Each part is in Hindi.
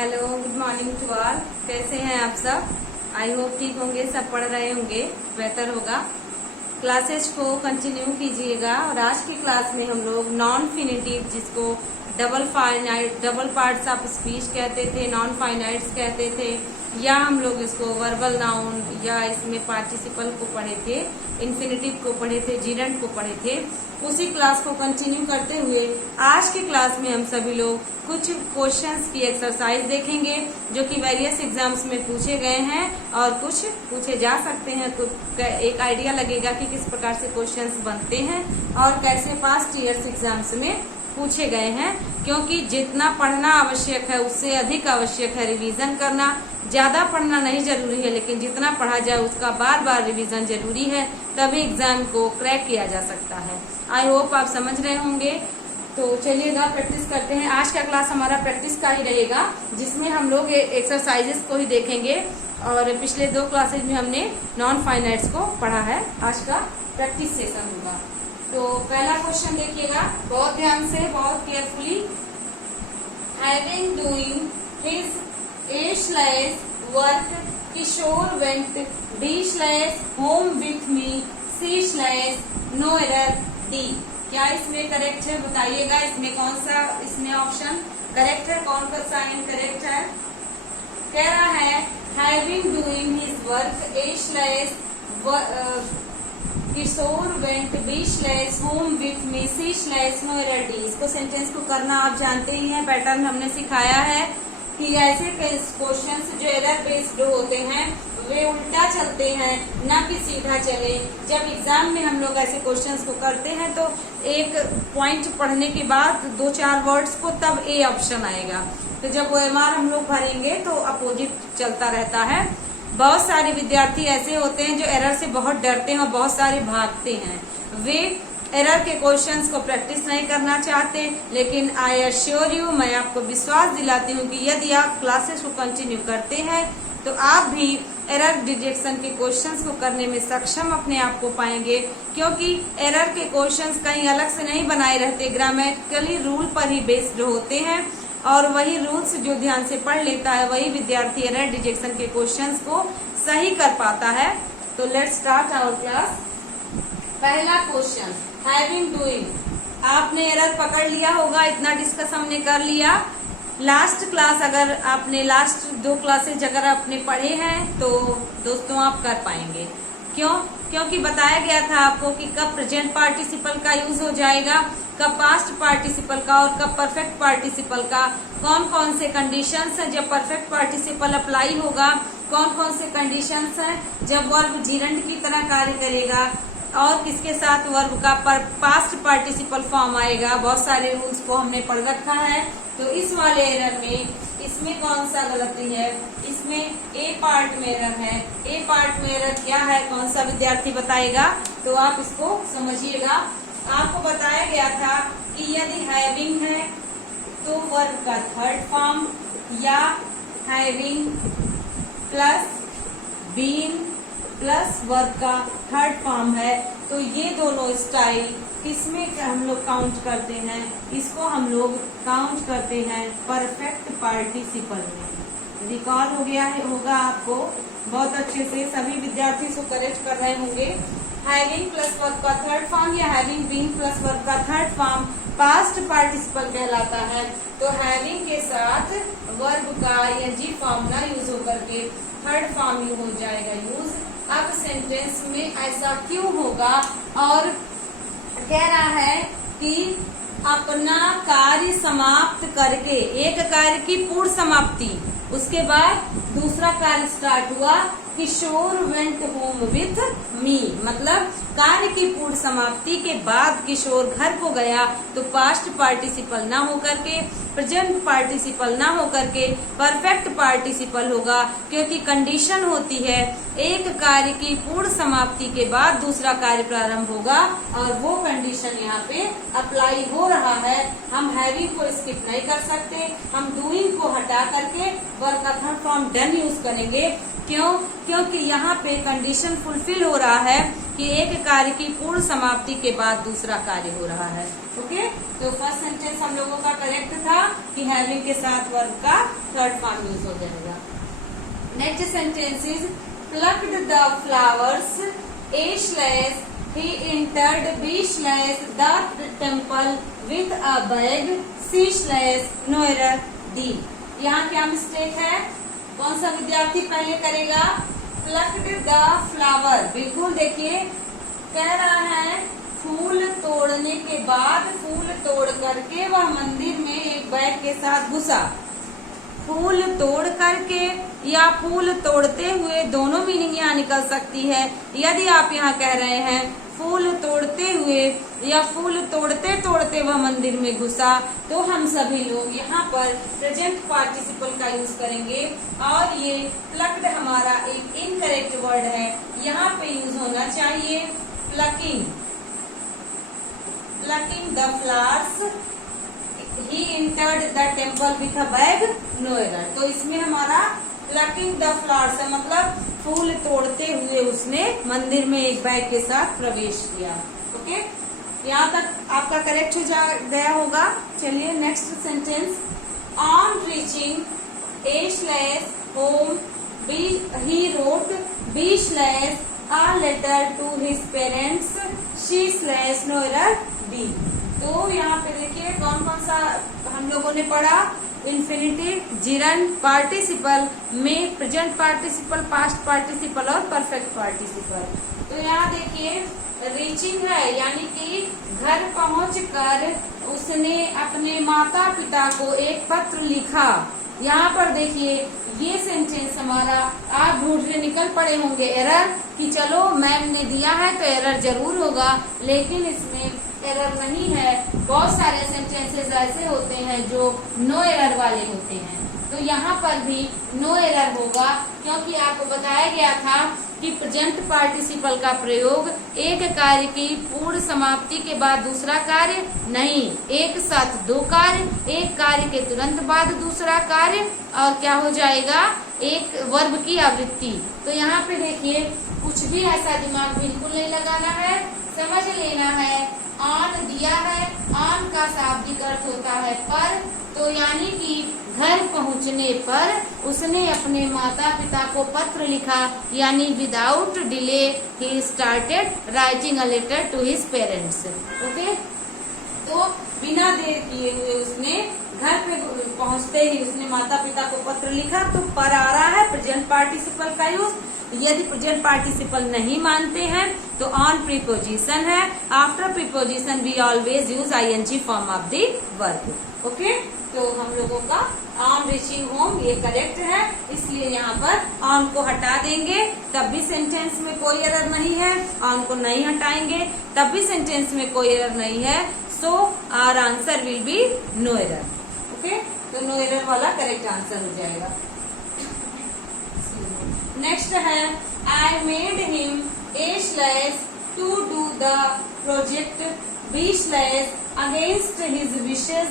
Hello, good morning to all. कैसे हैं आप सब? आई होप ठीक होंगे, सब पढ़ रहे होंगे, बेहतर होगा। क्लासेस को कंटिन्यू कीजिएगा और आज की क्लास में हम लोग नॉन फिनिटिव, जिसको डबल पार्ट्स ऑफ स्पीच कहते थे, नॉन फाइनाइट्स कहते थे, या हम लोग इसको वर्बल नाउन या इसमें पार्टिसिपल को पढ़े थे, इन्फिनिटिव को पढ़े थे, जीरेंट को पढ़े थे। उसी क्लास को कंटिन्यू करते हुए आज की क्लास में हम सभी लोग कुछ क्वेश्चंस की एक्सरसाइज देखेंगे जो कि वेरियस एग्जाम्स में पूछे गए हैं और कुछ पूछे जा सकते हैं। कुछ एक आइडिया लगेगा कि किस प्रकार से क्वेश्चंस बनते हैं और कैसे पास्ट ईयर्स एग्जाम्स में पूछे गए हैं। क्योंकि जितना पढ़ना आवश्यक है उससे अधिक आवश्यक है रिवीजन करना। ज्यादा पढ़ना नहीं जरूरी है, लेकिन जितना पढ़ा जाए उसका बार बार रिवीजन जरूरी है, तभी एग्जाम को क्रैक किया जा सकता है। आई होप आप समझ रहे होंगे। तो चलिएगा प्रैक्टिस करते हैं। आज का क्लास हमारा प्रैक्टिस का ही रहेगा, जिसमें हम लोग एक्सरसाइजेस को ही देखेंगे और पिछले 2 क्लासेज में हमने नॉन फाइनाइट्स को पढ़ा है। आज का प्रैक्टिस सेशन होगा। तो पहला क्वेश्चन देखिएगा बहुत ध्यान से, बहुत carefully. Having doing his A/work, Kishore went B/home with me C/no error D। क्या इसमें करेक्ट है बताइएगा। इसमें कौन सा इसमें ऑप्शन करेक्ट है, कौन सा साइन करेक्ट है? कह रहा है having doing his work Kishore went B/home with me C/no error D। इसको सेंटेंस को करना आप जानते ही हैं, पैटर्न हमने सिखाया है कि ऐसे क्वेश्चंस जो एरर बेस्ड होते हैं वे उल्टा चलते हैं, न कि सीधा चले। जब एग्जाम में हम लोग ऐसे क्वेश्चंस को करते हैं तो एक पॉइंट पढ़ने के बाद 2-4 वर्ड्स को तब ए ऑप्शन आएगा। तो जब OMR हम लोग भरेंगे तो अपोजिट चलता रहता है। बहुत सारे विद्यार्थी ऐसे होते हैं जो एरर से बहुत डरते हैं और बहुत सारे भागते हैं। वे एरर के क्वेश्चंस को प्रैक्टिस नहीं करना चाहते, लेकिन आई एश्योर यू, मैं आपको विश्वास दिलाती हूँ कि यदि आप क्लासेस को कंटिन्यू करते हैं तो आप भी एरर डिटेक्शन के क्वेश्चंस को करने में सक्षम अपने आप को पाएंगे। क्योंकि एरर के क्वेश्चंस कहीं अलग से नहीं बनाए रहते, ग्रामेटिकली रूल पर ही बेस्ड होते हैं और वही रूल्स जो ध्यान से पढ़ लेता है वही विद्यार्थी एरर डिटेक्शन के क्वेश्चंस को सही कर पाता है। तो लेट्स स्टार्ट आवर क्लास। पहला क्वेश्चन, हैविंग डूइंग। आपने एरर पकड़ लिया होगा, इतना डिस्कस हमने कर लिया। लास्ट क्लास अगर आपने लास्ट 2 क्लासेज अगर आपने पढ़े हैं तो दोस्तों आप कर पाएंगे। क्यों? क्योंकि बताया गया था आपको कि कब प्रेजेंट पार्टिसिपल का यूज हो जाएगा, कब पास्ट पार्टिसिपल का और कब परफेक्ट पार्टिसिपल का, कौन कौन से कंडीशंस हैं जब परफेक्ट पार्टिसिपल अप्लाई होगा, कौन कौन से कंडीशंस हैं जब वर्ब जीरेंट की तरह कार्य करेगा और किसके साथ वर्ब का पास्ट पार्टिसिपल फॉर्म आएगा। बहुत सारे रूल्स को हमने पढ़ रखा है। तो इस वाले एरर में इसमें कौन सा गलती है? इसमें ए पार्ट में एरर है। ए पार्ट में एरर क्या है, कौन सा विद्यार्थी बताएगा? तो आप इसको समझिएगा। आपको बताया गया था कि यदि हैविंग है तो वर्ब का थर्ड फॉर्म, या having plus been plus verb का थर्ड फॉर्म है, तो ये दोनों स्टाइल किसमें हम लोग काउंट करते हैं? इसको हम लोग काउंट करते हैं परफेक्ट पार्टिसिपल में। रिकॉल हो गया है होगा आपको बहुत अच्छे से, सभी विद्यार्थी इसको करेक्ट कर रहे होंगे। हैविंग प्लस वर्ब का थर्ड फॉर्म या हैविंग बीन प्लस वर्ब का थर्ड फॉर्म पास्ट पार्टिसिपल कहलाता है। तो हैविंग के साथ वर्ब का ing फॉर्म ना यूज होकर के थर्ड फॉर्म हो जाएगा यूज। अब सेंटेंस में ऐसा क्यों होगा? और कह रहा है कि अपना कार्य समाप्त करके, एक कार्य की पूर्ण समाप्ति, उसके बाद दूसरा कार्य स्टार्ट हुआ, किशोर वेंट होम विथ मी। मतलब कार्य की पूर्ण समाप्ति के बाद किशोर घर को गया, तो पास्ट पार्टिसिपल ना होकर के, प्रेजेंट पार्टिसिपल ना होकर के परफेक्ट पार्टिसिपल होगा। क्योंकि कंडीशन होती है एक कार्य की पूर्ण समाप्ति के बाद दूसरा कार्य प्रारंभ होगा और वो कंडीशन यहाँ पे अप्लाई हो रहा है। हम हैविंग को स्किप नहीं कर सकते, हम डूइंग को हटा करके वर्ब का थर्ड फॉर्म डन यूज करेंगे। क्यों? क्योंकि यहाँ पे कंडीशन फुलफिल हो रहा है कि एक कार्य की पूर्ण समाप्ति के बाद दूसरा कार्य हो रहा है। ओके, तो फर्स्ट सेंटेंस हम लोगों का करेक्ट था कि क्योंकि हैविंग के साथ वर्ब का थर्ड फॉर्म यूज हो जाएगा। Next sentence is plucked the flowers he entered the temple with a bag no error D। यहाँ क्या मिस्टेक है? कौन सा विद्यार्थी पहले करेगा? प्लक्ड द फ्लावर, बिल्कुल देखिए कह रहा है फूल तोड़ने के बाद फूल तोड़ करके वह मंदिर में एक बैग के साथ घुसा। फूल तोड़ करके या फूल तोड़ते हुए दोनों मीनिंग यहाँ निकल सकती है। यदि आप यहाँ कह रहे हैं फूल तोड़ते हुए या फूल तोड़ते तोड़ते वह मंदिर में घुसा, तो हम सभी लोग यहाँ पर प्रेजेंट पार्टिसिपल का यूज करेंगे और ये प्लक्ड हमारा एक इनकरेक्ट वर्ड है। यहाँ पे यूज होना चाहिए plucking. Plucking the flowers he entered the temple with a bag no error। तो इसमें हमारा प्लकिंग द फ्लावर्स है, मतलब फूल तोड़ते हुए उसने मंदिर में एक बैग के साथ प्रवेश किया। ओके, यहाँ तक आपका करेक्ट हो गया होगा। चलिए next sentence, on reaching home he wrote a letter to his parents no error B। तो यहाँ पे देखिए कौन कौन सा हम लोगों ने पढ़ा? इन्फिनिटिव, जिरंड, पार्टिसिपल में प्रेजेंट पार्टिसिपल, पास्ट पार्टिसिपल और परफेक्ट पार्टिसिपल। तो यहाँ देखिए रीचिंग है, यानी कि घर पहुंचकर उसने अपने माता पिता को एक पत्र लिखा। यहाँ पर देखिए ये सेंटेंस हमारा आप ढूंढने निकल पड़े होंगे एरर कि चलो मैम ने दिया है तो एरर जरूर होगा, लेकिन इसमें एरर नहीं है। बहुत सारे सेंटेंसेस ऐसे होते हैं जो नो एरर वाले होते हैं, तो यहाँ पर भी नो एरर होगा, क्योंकि आपको बताया गया था कि प्रेजेंट पार्टिसिपल का प्रयोग एक कार्य की पूर्ण समाप्ति के बाद दूसरा कार्य नहीं, एक साथ दो कार्य, एक कार्य के तुरंत बाद दूसरा कार्य, और क्या हो जाएगा एक वर्ब की आवृत्ति। तो यहाँ पे देखिए कुछ भी ऐसा दिमाग बिल्कुल नहीं लगाना है, समझ लेना है। ऑन दिया है, ऑन का शाब्दिक अर्थ होता है पर, तो यानी कि घर पहुंचने पर उसने अपने माता पिता को पत्र लिखा, यानी विदाउट डिले ही started writing a letter to his parents. Okay, तो बिना देर किए हुए उसने घर पे पहुंचते ही उसने माता पिता को पत्र लिखा। तो पर आ रहा है प्रेजेंट पार्टिसिपल का यूज। यदि प्रेजेंट पार्टिसिपल नहीं मानते हैं तो ऑन प्रीपोजिशन है। After preposition we always use ING form of the verb. Okay, तो हम लोगों का ऑन रीचिंग होम ये करेक्ट है, इसलिए यहाँ पर ऑन को हटा देंगे तब भी सेंटेंस में कोई एरर नहीं है, ऑन को नहीं हटाएंगे तब भी सेंटेंस में कोई एरर नहीं है। So our answer will be no error. Okay, तो नो एरर वाला करेक्ट आंसर हो जाएगा। नेक्स्ट है I made him to do the project against his wishes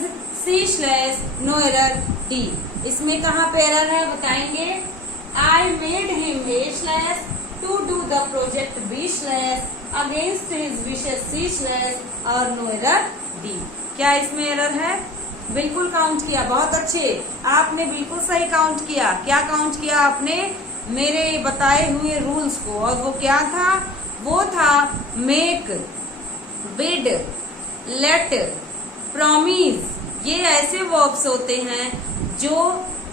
no error D. इसमें कहाँ पे एरर है बताएंगे? I made him to do the project against his wishes और नो एरर डी। क्या इसमें एरर है? बिल्कुल काउंट किया, बहुत अच्छे, आपने बिल्कुल सही काउंट किया। क्या काउंट किया आपने? मेरे बताए हुए रूल्स को, और वो क्या था? वो था मेक, बिड, लेट, प्रॉमिस। ये ऐसे वर्ब्स होते हैं जो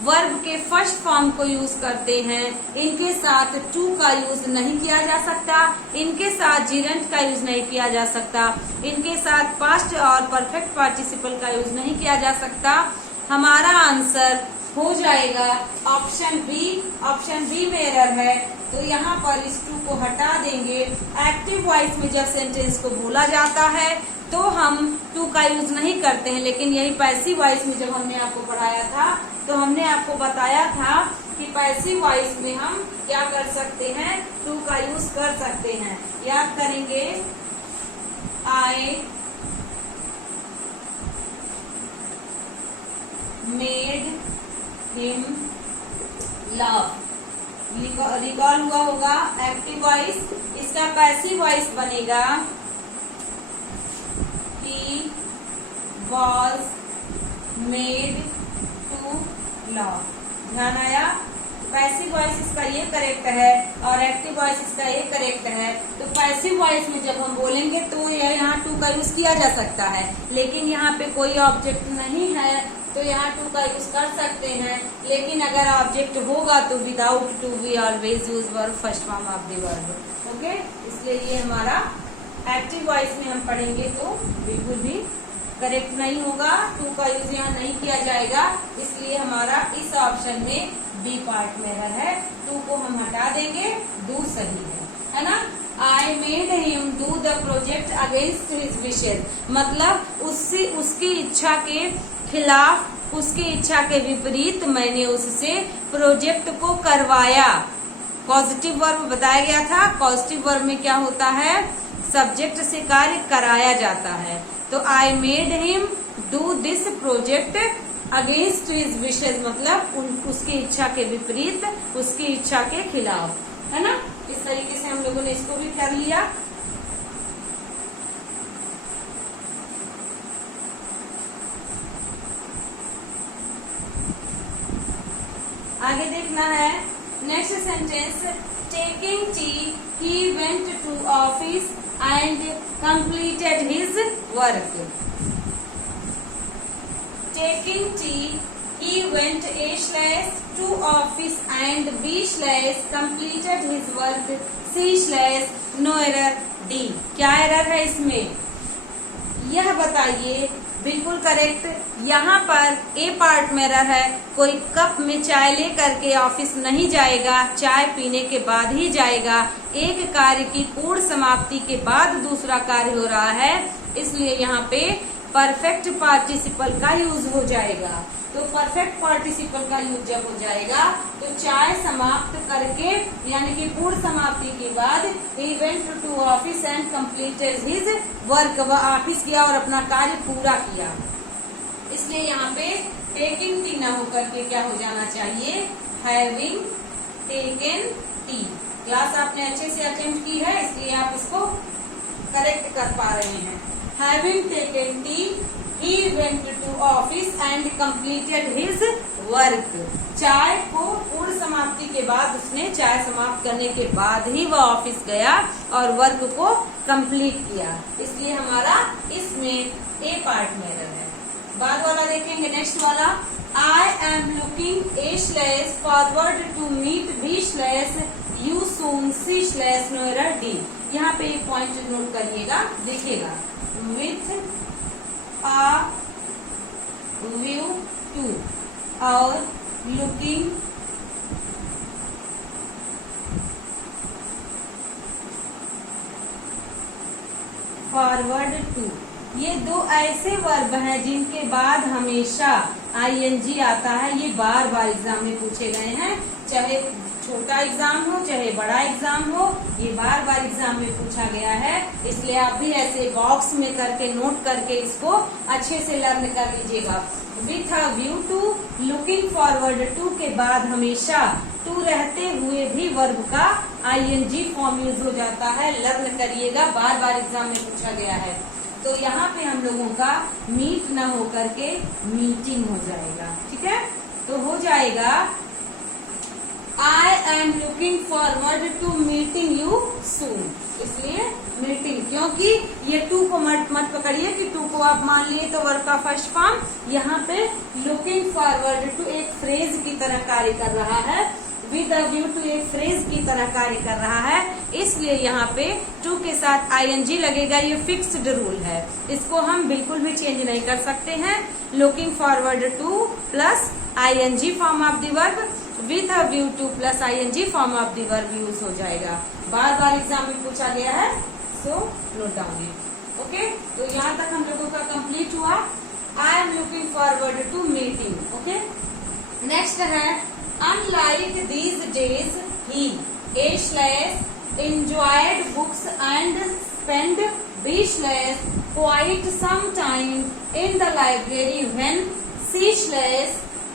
वर्ब के फर्स्ट फॉर्म को यूज करते हैं। इनके साथ टू का यूज नहीं किया जा सकता, इनके साथ जिरंट का यूज नहीं किया जा सकता, इनके साथ पास्ट और परफेक्ट पार्टिसिपल का यूज नहीं किया जा सकता। हमारा आंसर हो जाएगा ऑप्शन बी। ऑप्शन बी में एरर है, तो यहाँ पर इस टू को हटा देंगे। एक्टिव वॉइस में जब सेंटेंस को बोला जाता है तो हम टू का यूज नहीं करते हैं, लेकिन यही पैसिव वॉइस में जब हमने आपको पढ़ाया था तो हमने आपको बताया था कि पैसिव वॉइस में हम क्या कर सकते हैं? टू का यूज कर सकते हैं। याद करेंगे, आई मेड हिम लव, रिकॉल हुआ होगा एक्टिव वॉइस। इसका पैसिव वॉइस बनेगा he was made laugh। ध्यान आया? पैसिव वॉइस इसका ये करेक्ट है और एक्टिव वॉइस इसका ये करेक्ट है। तो पैसिव वॉइस में जब हम बोलेंगे तो यहाँ टू का यूज किया जा सकता है, लेकिन यहाँ पे कोई ऑब्जेक्ट नहीं है तो यहाँ टू का यूज कर सकते हैं। लेकिन अगर ऑब्जेक्ट होगा तो without to we always use verb first form of the verb. Okay, इसलिए ये हमारा एक्टिव वॉइस में हम पढ़ेंगे तो बिल्कुल भी करेक्ट नहीं होगा, टू का यूज यहाँ नहीं किया जाएगा। इसलिए हमारा इस ऑप्शन में बी पार्ट में एरर है, टू को हम हटा देंगे, डू सही है ना। आई made him do the project against his wishes, मतलब उसकी इच्छा के खिलाफ, उसकी इच्छा के विपरीत मैंने उससे प्रोजेक्ट को करवाया। पॉजिटिव वर्ब बताया गया था। पॉजिटिव वर्ब में क्या होता है? सब्जेक्ट से कार्य कराया जाता है। तो आई made him do this project against his wishes, मतलब उसकी इच्छा के विपरीत, उसकी इच्छा के खिलाफ, है ना। इस तरीके से हम लोगों ने इसको भी कर लिया। आगे देखना है next sentence, taking tea he went to office and completed his work. Taking tea he went to office and B completed his work C no error D। क्या एरर है इसमें? यह बताइए। बिल्कुल करेक्ट। यहाँ पर ए पार्ट में एरर है। कोई कप में चाय लेकर के ऑफिस नहीं जाएगा, चाय पीने के बाद ही जाएगा। एक कार्य की पूर्ण समाप्ति के बाद दूसरा कार्य हो रहा है, इसलिए यहाँ पे परफेक्ट पार्टिसिपल का यूज हो जाएगा। तो परफेक्ट पार्टिसिपल का यूज जब हो जाएगा तो चाय समाप्त करके, यानी कि पूर्ण समाप्ति के बाद, he went to office and completed his work, वह ऑफिस गया और अपना कार्य पूरा किया। इसलिए यहाँ पे टेकिंग टी ना होकर के क्या हो जाना चाहिए? Having taken T. क्लास आपने अच्छे से अटेम्प्ट की है, इसलिए आप इसको करेक्ट कर पा रहे हैं। Having taken tea, he went to office and completed his work। चाय को पूर्ण समाप्ति के बाद, उसने चाय समाप्त करने के बाद ही वह ऑफिस गया और वर्क को कंप्लीट किया। इसलिए हमारा इसमें ए पार्ट में एरर है। बाद वाला देखेंगे, नेक्स्ट वाला, I am looking A forward to meet B you soon C no error D। यहाँ पे एक पॉइंट नोट करिएगा, देखिएगा, with a view to और looking forward to, ये दो ऐसे वर्ब हैं जिनके बाद हमेशा ing आता है। ये बार बार एग्जाम में पूछे गए हैं, चाहे छोटा एग्जाम हो चाहे बड़ा एग्जाम हो, ये बार बार एग्जाम में पूछा गया है। इसलिए आप भी ऐसे बॉक्स में करके नोट करके इसको अच्छे से लर्न कर लीजिएगा। With a view to, looking forward to के बाद हमेशा टू रहते हुए भी वर्ब का ing फॉर्म यूज हो जाता है। लर्न करिएगा, बार बार एग्जाम में पूछा गया है। तो यहाँ पे हम लोगों का मीट ना होकर के मीटिंग हो जाएगा। ठीक है, तो हो जाएगा I am looking forward to meeting you soon। इसलिए मीटिंग, क्योंकि ये टू को मत पकड़िए कि टू को आप मान लिए तो वर्ब का फर्स्ट फॉर्म। यहाँ पे लुकिंग फॉरवर्ड टू एक फ्रेज की तरह कार्य कर रहा है, विद अ व्यू टू एक फ्रेज की तरह कार्य कर रहा है। इसलिए यहाँ पे टू के साथ ing लगेगा। ये फिक्स्ड रूल है, इसको हम बिल्कुल भी चेंज नहीं कर सकते हैं। Looking forward to plus ing form of the verb, with a view to plus ing form of the verb use हो जाएगा। बार बार एग्जाम में पूछा गया है, so note down it. Okay, तो यहाँ तक हम लोगों का कंप्लीट हुआ। I am looking forward to meeting. Okay, next है, unlike these days he enjoyed books and spent B quite some time in the library when C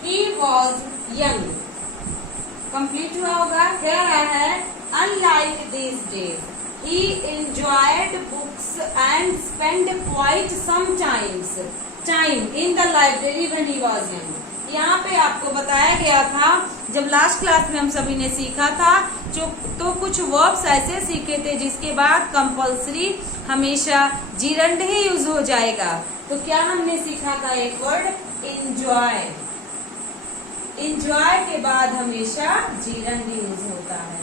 he was young। Complete हुआ होगा। कह रहा है unlike these days he enjoyed books and spent quite some time in the library when he was young। यहाँ पे आपको बताया गया था, जब लास्ट क्लास में हम सभी ने सीखा था तो कुछ वर्ब्स ऐसे सीखे थे जिसके बाद कंपल्सरी हमेशा जीरंड ही यूज हो जाएगा। तो क्या हमने सीखा था? एक वर्ड इंजॉय। इंजॉय के बाद हमेशा जीरंड यूज होता है।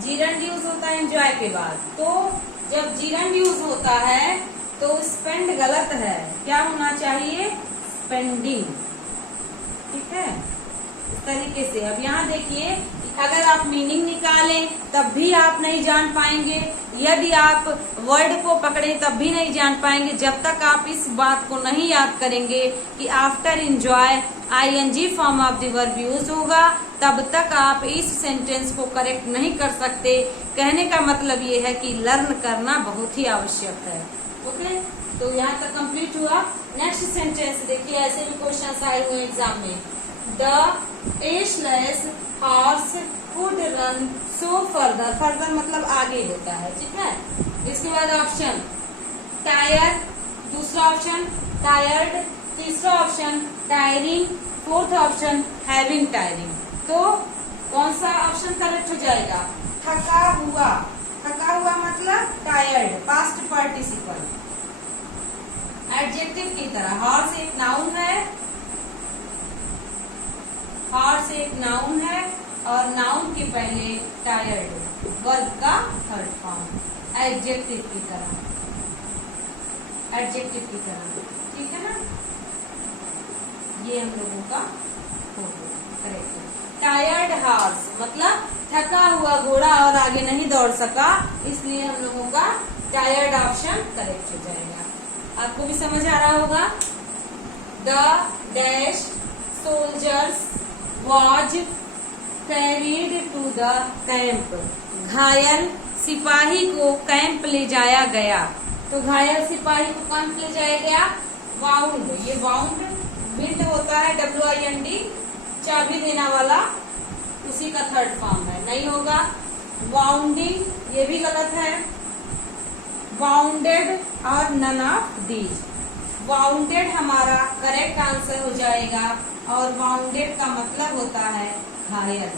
जीरंड यूज होता है एंजॉय के बाद। तो जब जीरंड यूज होता है तो स्पेंड गलत है, क्या होना चाहिए? स्पेंडिंग। ठीक है, इस तरीके से। अब यहाँ देखिए, अगर आप मीनिंग निकालें तब भी आप नहीं जान पाएंगे, यदि आप वर्ड को पकड़े तब भी नहीं जान पाएंगे, जब तक आप इस बात को नहीं याद करेंगे कि after enjoy ING form of the verb use होगा, तब तक आप इस सेंटेंस को करेक्ट नहीं कर सकते। कहने का मतलब ये है कि लर्न करना बहुत ही आवश्यक है। ओके, तो यहाँ तक कंप्लीट हुआ। नेक्स्ट सेंटेंस देखिए, ऐसे भी क्वेश्चन आए हुए एग्जाम में। The ashless horse could run so further. Further मतलब आगे होता है। ठीक है, इसके बाद ऑप्शन टायर, दूसरा ऑप्शन टायर्ड, तीसरा option tiring, fourth option having tiring. तो कौन सा ऑप्शन करेक्ट हो जाएगा? थका हुआ। थका हुआ मतलब टायर्ड, पास्ट पार्टिसिपल, एडजेक्टिव की तरह। हॉर्स एक नाउन है, हॉर्स एक नाउन है और नाउन के पहले टायर्ड वर्ब का थर्ड फॉर्म, एडजेक्टिव की तरह। एडजेक्टिव की तरह, ठीक है ना? ये हम लोगों का हो गया करेक्ट। टायर्ड हॉर्स मतलब थका हुआ घोड़ा और आगे नहीं दौड़ सका, इसलिए हम लोगों का टायर्ड ऑप्शन करेक्ट हो जाएगा। आपको भी समझ आ रहा होगा। The dash soldiers was carried to the camp. घायल सिपाही को कैंप ले जाया गया। तो घायल सिपाही को कैंप ले जाया गया। वाउंड, ये वाउंड विंड होता है, WIND, चाबी देना वाला, उसी का थर्ड फॉर्म है, नहीं होगा। वाउंडिंग, ये भी गलत है। वाउंडेड और नन ऑफ दीज। वाउंडेड हमारा करेक्ट आंसर हो जाएगा और वाउंडेड का मतलब होता है घायल।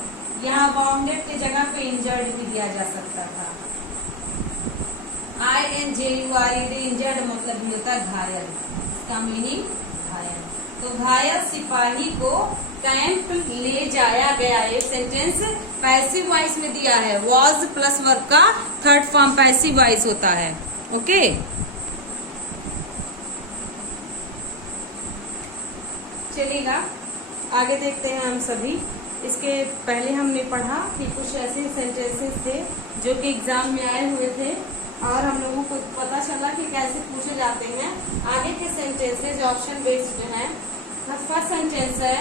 यहाँ वाउंडेड की जगह पे इंजर्ड भी दिया जा सकता था। INJURED, इंजर्ड मतलब भी होता है घायल, इसका मीनिंग घायल। तो घायल सिपाही को कैंप ले जाया गया। ये सेंटेंस पैसिव वॉइस में दिया है। वॉज प्लस वर्ब का थर्ड फॉर्म पैसिव वॉइस होता है। ओके, चलिएगा आगे देखते हैं हम सभी। इसके पहले हमने पढ़ा कि कुछ ऐसे सेंटेंसेस थे जो कि एग्जाम में आए हुए थे और हम लोगों को पता चला कि कैसे पूछे जाते हैं। आगे के सेंटेंसेस ऑप्शन बेस्ड हैं। फर्स्ट सेंटेंस है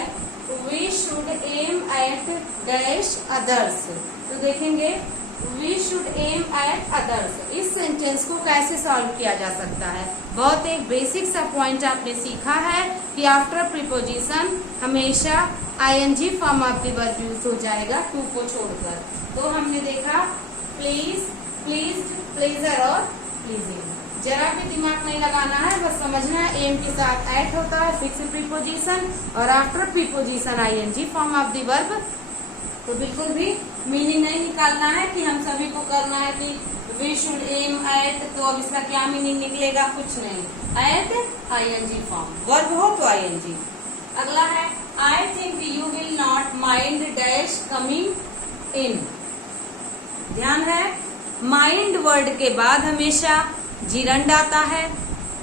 we should aim at dash others. तो देखेंगे we should aim at others, इस सेंटेंस को कैसे सॉल्व किया जा सकता है। बहुत एक बेसिक सा पॉइंट आपने सीखा है कि आफ्टर प्रीपोजिशन हमेशा ING form of the verb use हो जाएगा टू को छोड़कर। तो हमने देखा प्लीज, प्लीज्ड, प्लेजर और प्लीजिंग। जरा भी दिमाग नहीं लगाना है, बस समझना है एम के साथ एट होता है फिक्स प्रीपोजिशन और after preposition ING form of the verb. तो बिल्कुल भी मीनिंग नहीं निकालना है कि हम सभी को करना है कि वी शुड एम एट, तो अब इसका क्या मीनिंग निकलेगा? कुछ नहीं। एट ING फॉर्म, वर्ब हो तो ING। अगला है I think you will not mind dash coming in. ध्यान है, माइंड वर्ड के बाद हमेशा जीरंड आता है,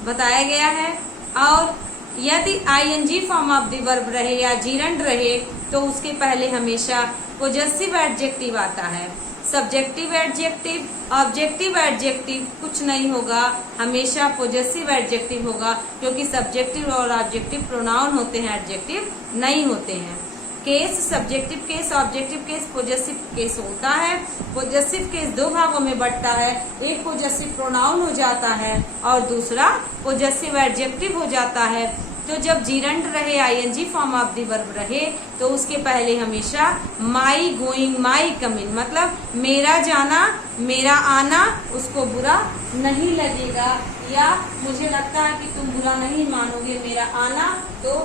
बताया गया है। और यदि ING form of the verb रहे या जीरंड रहे तो उसके पहले हमेशा पोजेसिव एडजेक्टिव आता है। सब्जेक्टिव एडजेक्टिव, ऑब्जेक्टिव एडजेक्टिव कुछ नहीं होगा, हमेशा पोजेसिव एडजेक्टिव होगा, क्योंकि सब्जेक्टिव और ऑब्जेक्टिव प्रोनाउन होते हैं, एडजेक्टिव नहीं होते हैं। Case subjective case, objective case, possessive case होता है। पोजेसिव केस दो भागों में बंटता है, एक पोजेसिव प्रोनाउन हो जाता है और दूसरा पोजेसिव एडजेक्टिव हो जाता है। तो जब जीरंड रहे ING form of the verb रहे तो उसके पहले हमेशा माई गोइंग, माई कमिंग, मतलब मेरा जाना, मेरा आना उसको बुरा नहीं लगेगा, या मुझे लगता है कि तुम बुरा नहीं मानोगे मेरा आना, तो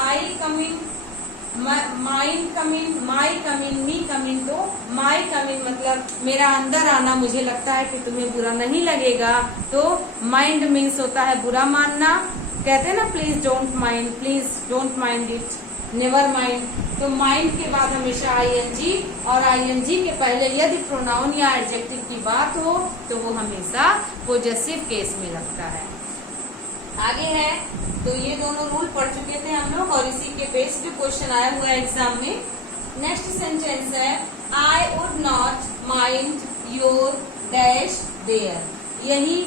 I coming, mine coming, my coming, me coming, तो माई कमिंग मतलब मेरा अंदर आना मुझे लगता है कि तुम्हें बुरा नहीं लगेगा, तो माइंड मीन्स होता है बुरा मानना। कहते हैं ना please don't mind, please don't mind it, never mind, तो माइंड के बाद हमेशा आईएनजी, और आईएनजी के पहले यदि प्रोनाउन या एडजेक्टिव की बात हो तो वो हमेशा पॉजेसिव केस में लगता है। आगे है, तो ये दोनों रूल पढ़ चुके थे हम लोग और इसी के बेस्ड क्वेश्चन आया हुआ है एग्जाम में। नेक्स्ट सेंटेंस है I would not mind your dash there. यही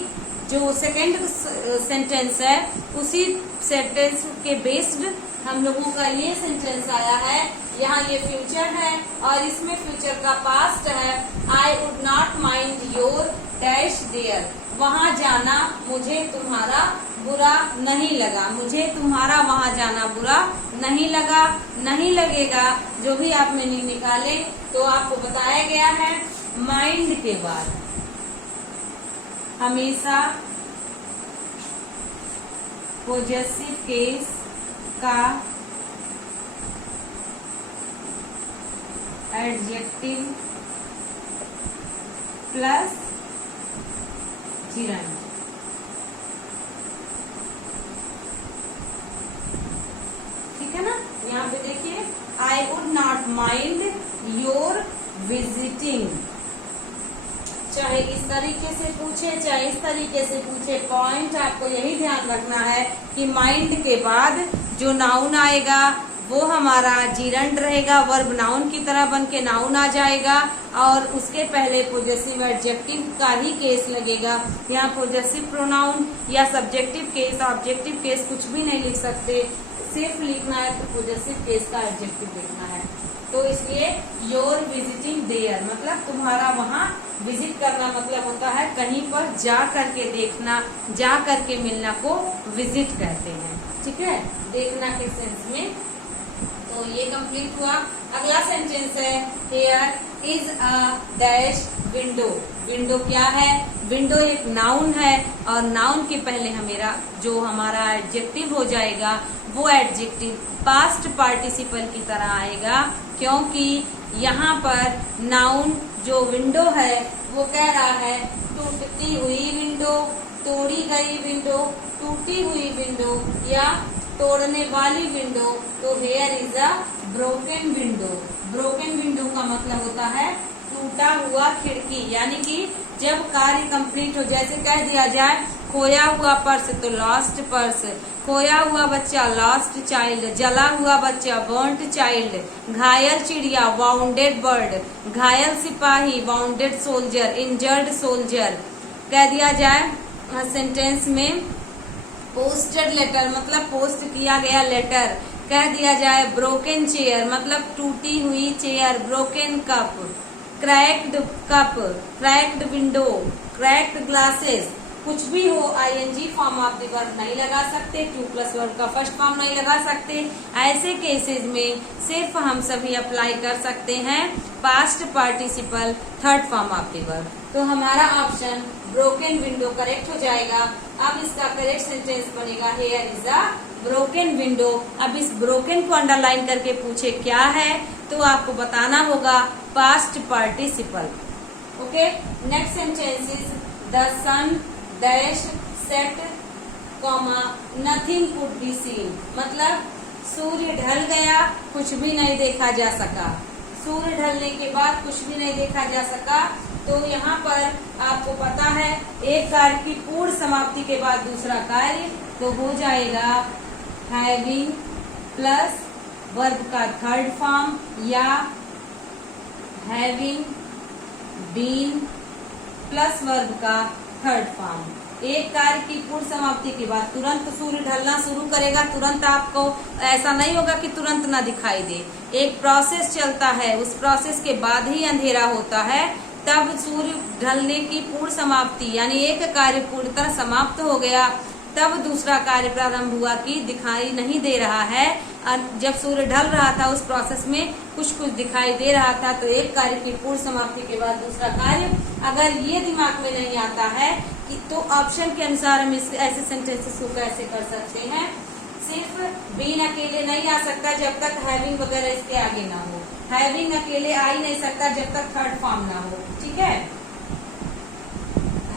जो सेकेंड सेंटेंस है उसी सेंटेंस के बेस्ड हम लोगों का ये सेंटेंस आया है। यहाँ ये फ्यूचर है और इसमें फ्यूचर का पास्ट है। I would not mind your dash there, वहां जाना मुझे तुम्हारा बुरा नहीं लगा, मुझे तुम्हारा वहां जाना बुरा नहीं लगा, नहीं लगेगा, जो भी आप मीनिंग निकाले तो आपको बताया गया है माइंड के बाद हमेशा पॉजेसिव केस का एडजेक्टिव प्लस जिरंड। ठीक है ना, यहाँ पे देखिए I would not mind your visiting, चाहे इस तरीके से पूछे चाहे इस तरीके से पूछे, पॉइंट आपको यही ध्यान रखना है कि माइंड के बाद जो नाउन आएगा वो हमारा जीरंड रहेगा, वर्ब नाउन की तरह बन के नाउन आ जाएगा और उसके पहले पॉजेसिव एडजेक्टिव का ही केस लगेगा। यहाँ पॉजेसिव प्रोनाउन या सब्जेक्टिव केस, ऑब्जेक्टिव केस कुछ भी नहीं लिख सकते, सिर्फ लिखना है तो पॉजेसिव केस का एडजेक्टिव लिखना है। तो इसलिए योर विजिटिंग देयर मतलब तुम्हारा वहाँ विजिट करना मतलब होता है कहीं पर जा करके देखना, जा करके मिलना को विजिट कहते हैं। ठीक है, देखना के सेंस में। तो ये कंप्लीट हुआ। अगला सेंटेंस है here is a dash window. Window क्या है? विंडो एक नाउन है और नाउन के पहले हमेरा जो हमारा एडजेक्टिव हो जाएगा वो एडजेक्टिव पास्ट पार्टिसिपल की तरह आएगा, क्योंकि यहाँ पर नाउन जो विंडो है वो कह रहा है टूटती हुई विंडो, तोड़ी गई विंडो, टूटी हुई विंडो या तोड़ने वाली विंडो। तो here is a broken window. Broken window का मतलब होता है टूटा हुआ खिड़की, यानी कि जब कार्य कंप्लीट हो, जैसे कह दिया जाए खोया हुआ पर्स तो लॉस्ट पर्स, खोया हुआ बच्चा लॉस्ट चाइल्ड, जला हुआ बच्चा बर्न्ट चाइल्ड, घायल चिड़िया वाउंडेड बर्ड, घायल सिपाही वाउंडेड सोल्जर, इंजर्ड सोल्जर। कह दिया जाए सेंटेंस में पोस्टेड लेटर मतलब पोस्ट किया गया लेटर। कह दिया जाए ब्रोकन चेयर मतलब टूटी हुई chair, broken cup, cracked cup, cracked window, cracked glasses. कुछ भी हो ING form of the verb नहीं लगा सकते, टू प्लस वर्ब का फर्स्ट फॉर्म नहीं लगा सकते। ऐसे केसेस में सिर्फ हम सभी अप्लाई कर सकते हैं past participle third form of the verb. तो हमारा ऑप्शन ब्रोकन विंडो करेक्ट हो जाएगा। अब इसका करेक्ट सेंटेंस बनेगा here is a broken window. अब इस ब्रोकन को अंडरलाइन करके पूछे क्या है तो आपको बताना होगा past participle. Okay, next sentence is the sun dash set comma nothing could be seen मतलब सूर्य ढल गया कुछ भी नहीं देखा जा सका। सूर्य ढलने के बाद कुछ भी नहीं देखा जा सका। तो यहाँ पर आपको पता है एक कार्य की पूर्ण समाप्ति के बाद दूसरा कार्य तो हो जाएगा हैविंग प्लस वर्ब का थर्ड फॉर्म या हैविंग बीन प्लस वर्ब का थर्ड फॉर्म। एक कार्य की पूर्ण समाप्ति के बाद तुरंत सूर्य ढलना शुरू करेगा, तुरंत आपको ऐसा नहीं होगा कि तुरंत ना दिखाई दे, एक प्रोसेस चलता है, उस प्रोसेस के बाद ही अंधेरा होता है। तब सूर्य ढलने की पूर्ण समाप्ति यानी एक कार्य पूर्णतः समाप्त हो गया, तब दूसरा कार्य प्रारंभ हुआ कि दिखाई नहीं दे रहा है। जब सूर्य ढल रहा था उस प्रोसेस में कुछ कुछ दिखाई दे रहा था, तो एक कार्य की पूर्ण समाप्ति के बाद दूसरा कार्य। अगर ये दिमाग में नहीं आता है तो ऑप्शन के अनुसार हम इस ऐसे सेंटेंसेस को कैसे कर सकते हैं। सिर्फ बीन अकेले नहीं आ सकता जब तक हैविंग वगैरह इसके आगे ना हो। हैविंग अकेले आ ही नहीं सकता जब तक थर्ड फॉर्म ना हो। ठीक है,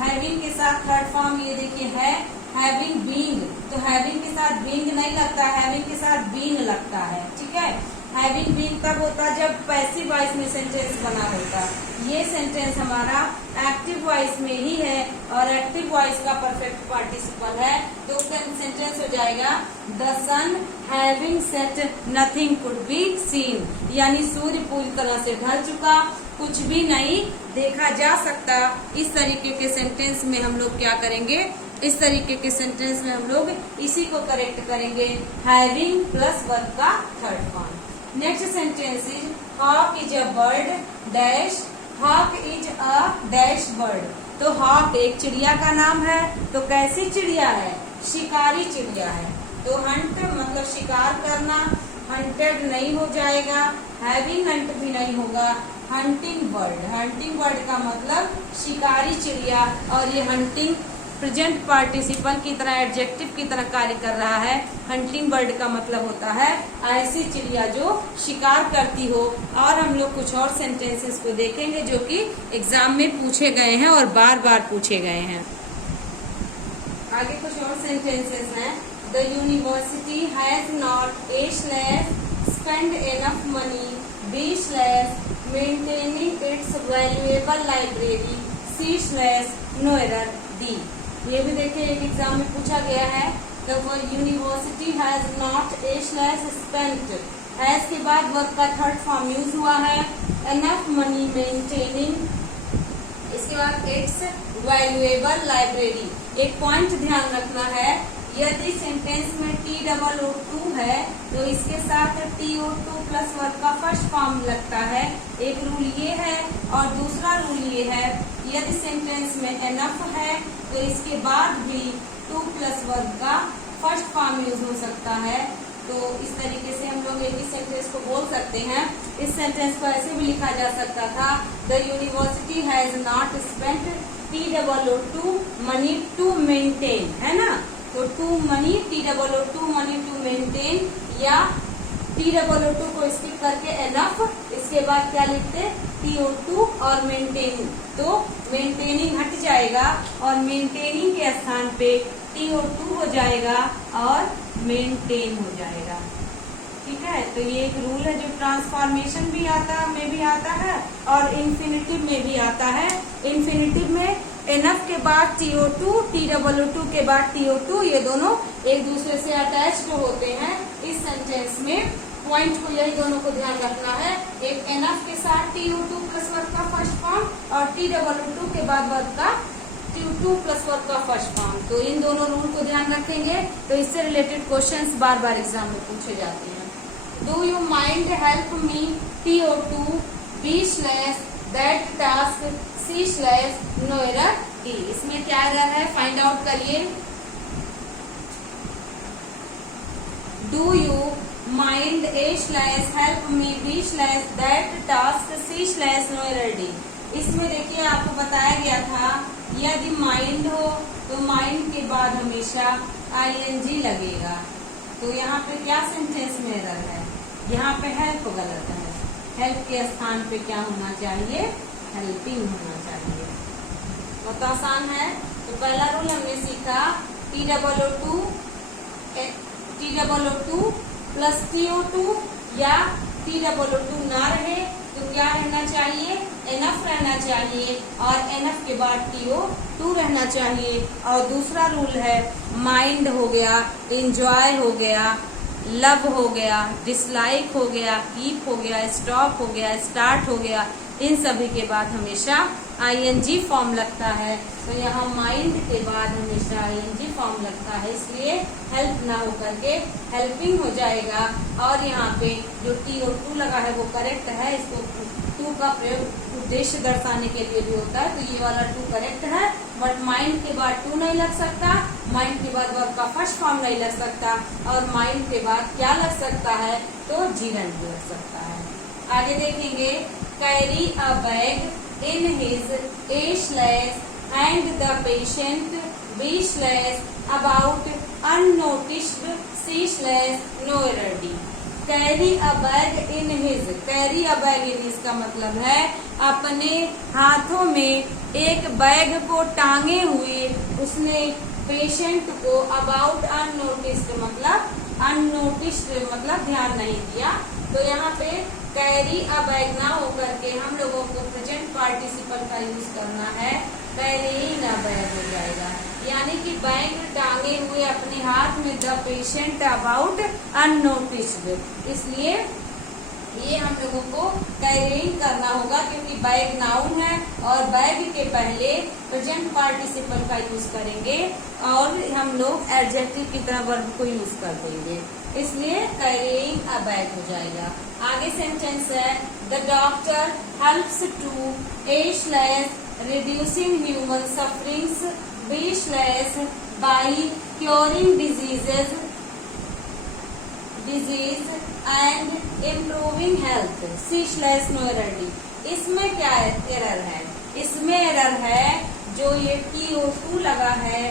हैविंग के साथ थर्ड फॉर्म ये देखिए है हैविंग बीइंग, तो हैविंग के साथ बीइंग नहीं लगता, हैविंग के साथ बीइंग लगता है। ठीक है, हैविंग बीइंग तब होता जब पैसिव वॉइस में सेंटेंस बना होता। ये सेंटेंस हमारा एक्टिव वॉइस में ही है और एक्टिव वॉइस का परफेक्ट पार्टिसिपल है, तो सेंटेंस हो जाएगा the sun having set nothing could be seen, यानी सूर्य पूरी तरह से ढल चुका, कुछ भी नहीं देखा जा सकता। इस तरीके के सेंटेंस में हम लोग क्या करेंगे, इस तरीके के सेंटेंस में हम लोग इसी को करेक्ट करेंगे, हैविंग प्लस वर्ब का third form. Next sentence is hawk is a bird dash, hawk is a dash bird. तो हॉक एक चिड़िया का नाम है, तो कैसी चिड़िया है, शिकारी चिड़िया है। तो हंट मतलब शिकार करना, हंटेड नहीं हो जाएगा, हैविंग हंट भी नहीं होगा, हंटिंग बर्ड। हंटिंग बर्ड का मतलब शिकारी चिड़िया, और ये हंटिंग प्रेजेंट पार्टिसिपल की तरह एडजेक्टिव की तरह कार्य कर रहा है। हंटिंग बर्ड का मतलब होता है ऐसी चिड़िया जो शिकार करती हो। और हम लोग कुछ और सेंटेंसेस को देखेंगे जो कि एग्जाम में पूछे गए हैं और बार बार पूछे गए हैं। आगे कुछ और सेंटेंसेस हैं। The university has not A slash spend enough money B slash maintaining its valuable library C slash no error D. ये भी देखिए एक एग्जाम में पूछा गया है। The university has not A slash spent, has के बाद वर्ब का थर्ड फॉर्म यूज हुआ है, एनफ मनी मेंटेनिंग, इसके बाद इट्स वैल्यूएबल लाइब्रेरी। एक पॉइंट ध्यान रखना है, यदि सेंटेंस में TOO है तो इसके साथ TO2 प्लस वर्ब का फर्स्ट फॉर्म लगता है। एक रूल ये है, और दूसरा रूल ये है, यदि सेंटेंस में एनफ है तो इसके बाद भी 2 प्लस वर्ब का फर्स्ट फॉर्म यूज हो सकता है। तो इस तरीके से हम लोग एक ही सेंटेंस को बोल सकते हैं। इस सेंटेंस को ऐसे भी लिखा जा सकता था, the university has not spent TOO money to maintain, है ना। तो too money TOO money to maintain, या TOO को स्किप करके एनफ, इसके बाद क्या लिखते TO2 और मेंटेनिंग, तो मेंटेनिंग हट जाएगा और मेंटेनिंग के स्थान पे TO2 हो जाएगा और मेंटेन हो जाएगा। ठीक है, तो ये एक रूल है जो ट्रांसफॉर्मेशन भी आता है और इन्फिनिटिव में भी आता है। इन्फिनिटिव में एनफ के बाद TO2, TOO के बाद TO2, ये दोनों एक दूसरे से अटैच्ड होते हैं। इस सेंटेंस में पॉइंट को यही दोनों को ध्यान रखना है, एक एनफ के साथ TO2 प्लस वर्ब का फर्स्ट फॉर्म और TOO के बाद वर्ब का TO2 प्लस वर्ब का फर्स्ट फॉर्म। तो इन दोनों रूल को ध्यान रखेंगे तो इससे रिलेटेड क्वेश्चंस बार बार एग्जाम में पूछे जाते हैं। Do you mind help me TO2 B slash that task C slash no error D। इसमें क्या एरर है फाइंड आउट करिए। Do you mind A slash help me B slash that task C slash no error D। इसमें देखिए आपको बताया गया था यदि माइंड हो तो माइंड के बाद हमेशा ING लगेगा। तो यहाँ पे क्या सेंटेंस में एरर है, यहाँ पे हेल्प गलत है। हेल्प के स्थान पे क्या होना चाहिए, हेल्पिंग होना चाहिए। बहुत आसान है। तो पहला रूल हमने सीखा TOO प्लस TO2 या TOO ना रहे तो क्या रहना चाहिए, एनफ रहना चाहिए और एनफ के बाद TO2 रहना चाहिए। और दूसरा रूल है माइंड हो गया, एंजॉय हो गया, लव हो गया, डिसलाइक हो गया, कीप हो गया, स्टॉप हो गया, स्टार्ट हो गया, इन सभी के बाद हमेशा ING फॉर्म लगता है। तो यहाँ माइंड के बाद हमेशा ING फॉर्म लगता है, इसलिए हेल्प ना होकर के हेल्पिंग हो जाएगा। और यहाँ पे जो TO2 लगा है वो करेक्ट है, इसको 2 का प्रयोग उद्देश्य दर्शाने के लिए भी होता है, तो ये वाला 2 करेक्ट है। बट माइंड के बाद 2 नहीं लग सकता, माइंड के बाद वर्ब का फर्स्ट फॉर्म नहीं लग सकता, और माइंड के बाद क्या लग सकता है, तो जीरंड लग सकता है। आगे देखेंगे carry a bag in his A slash and the patient b/about unnoticed c/no error d. Carry a bag in his, carry a bag in his का मतलब है अपने हाथों में एक बैग को टांगे हुए उसने पेशेंट को अबाउट अननोटिस्ड मतलब ध्यान नहीं दिया। तो यहाँ पे कैरी अ बैग ना होकर के हम लोगों को प्रेजेंट पार्टिसिपल का यूज करना है, कैरीइंग अ बैग हो जाएगा। यानी कि बैग टांगे हुए अपने हाथ में द पेशेंट अबाउट अननोटिस्ड, इसलिए ये हम लोगों को कैरिंग करना होगा क्योंकि बैग नाउन है और बैग के पहले प्रेजेंट पार्टिसिपल का यूज करेंगे और हम लोग एडजेक्टिव की तरह वर्ब को यूज कर देंगे, इसलिए कैरिंग अ बैग हो जाएगा। आगे सेंटेंस है the doctor helps to reducing human sufferings by curing disease and improving health c/no error d। इसमें क्या एरर है? इसमें एरर है जो ये TO2 लगा है,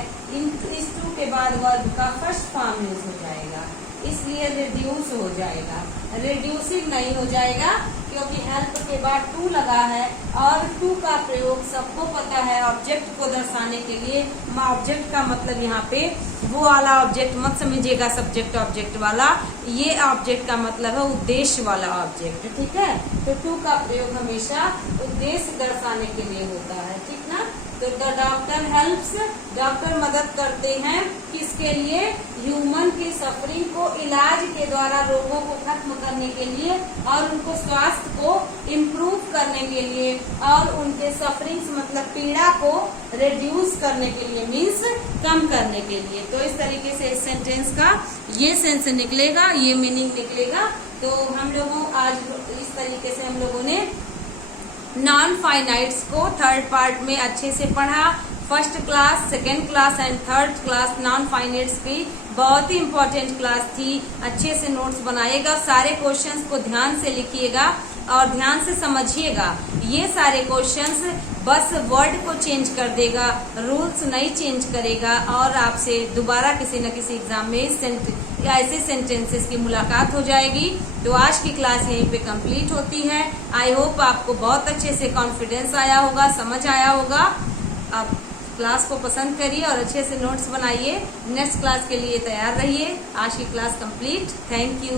इस टू के बाद वर्ब का फर्स्ट फॉर्म यूज हो जाएगा, इसलिए रिड्यूस हो जाएगा, रिड्यूसिंग नहीं हो जाएगा क्योंकि हेल्प के बाद टू लगा है और टू का प्रयोग सबको पता है ऑब्जेक्ट को दर्शाने के लिए। ऑब्जेक्ट का मतलब यहाँ पे वो वाला ऑब्जेक्ट मत समझिएगा सब्जेक्ट ऑब्जेक्ट वाला, ये ऑब्जेक्ट का मतलब है उद्देश्य वाला ऑब्जेक्ट, ठीक है। तो टू का प्रयोग हमेशा उद्देश्य दर्शाने के लिए होता है, ठीक ना। तो द डॉक्टर हेल्प्स, डॉक्टर मदद करते हैं किसके लिए? ह्यूमन की सफरिंग को इलाज के द्वारा रोगों को खत्म करने के लिए और उनको स्वास्थ्य को इम्प्रूव करने के लिए और उनके सफरिंग्स मतलब पीड़ा को रिड्यूस करने के लिए, मीन्स कम करने के लिए। तो इस तरीके से इस सेंटेंस का ये सेंस निकलेगा, ये मीनिंग निकलेगा। तो हम लोगों आज इस तरीके से हम लोगों ने नॉन फाइनाइट्स को थर्ड पार्ट में अच्छे से पढ़ा। First class, second class and third class non finites की बहुत ही इम्पोर्टेंट क्लास थी। अच्छे से नोट्स बनाइएगा, सारे क्वेश्चंस को ध्यान से लिखिएगा और ध्यान से समझिएगा। ये सारे क्वेश्चंस बस वर्ड को चेंज कर देगा, रूल्स नहीं चेंज करेगा और आपसे दोबारा किसी न किसी एग्जाम में ऐसे सेंटेंसेस की मुलाकात हो जाएगी। तो आज की क्लास यहीं पे कंप्लीट होती है। आई होप आपको बहुत अच्छे से कॉन्फिडेंस आया होगा, समझ आया होगा। आप क्लास को पसंद करिए और अच्छे से नोट्स बनाइए। नेक्स्ट क्लास के लिए तैयार रहिए। आज की क्लास कंप्लीट। Thank you.